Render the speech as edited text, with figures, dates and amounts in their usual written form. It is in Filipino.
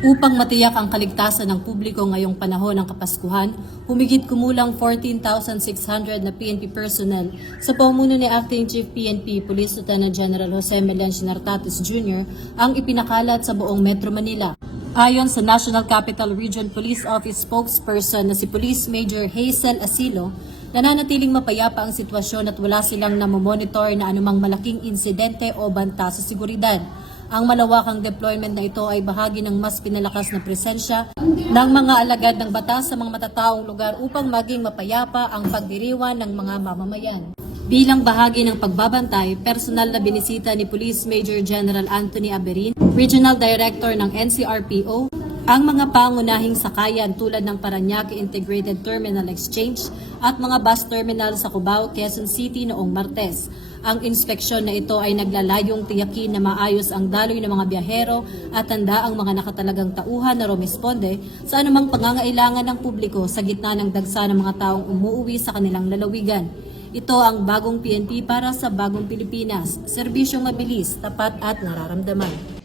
Upang matiyak ang kaligtasan ng publiko ngayong panahon ng Kapaskuhan, humigit kumulang 14,600 na PNP personnel sa pamuno ni Acting Chief PNP Police Lieutenant General Jose Melencio Nartates Jr. ang ipinakalat sa buong Metro Manila. Ayon sa National Capital Region Police Office spokesperson na si Police Major Hazel Asilo, nananatiling mapayapa ang sitwasyon at wala silang namomonitor na anumang malaking insidente o banta sa seguridad. Ang malawakang deployment na ito ay bahagi ng mas pinalakas na presensya ng mga alagad ng batas sa mga matataong lugar upang maging mapayapa ang pagdiriwang ng mga mamamayan. Bilang bahagi ng pagbabantay, personal na binisita ni Police Major General Anthony Aberin, Regional Director ng NCRPO, ang mga pangunahing sakayan tulad ng Parañaque Integrated Terminal Exchange at mga bus terminal sa Cubao, Quezon City noong Martes. Ang inspeksyon na ito ay naglalayong tiyakin na maayos ang daloy ng mga biyahero at handa ang mga nakatalagang tauhan na rumisponde sa anumang pangangailangan ng publiko sa gitna ng dagsa ng mga taong umuuwi sa kanilang lalawigan. Ito ang bagong PNP para sa bagong Pilipinas, serbisyong mabilis, tapat at nararamdaman.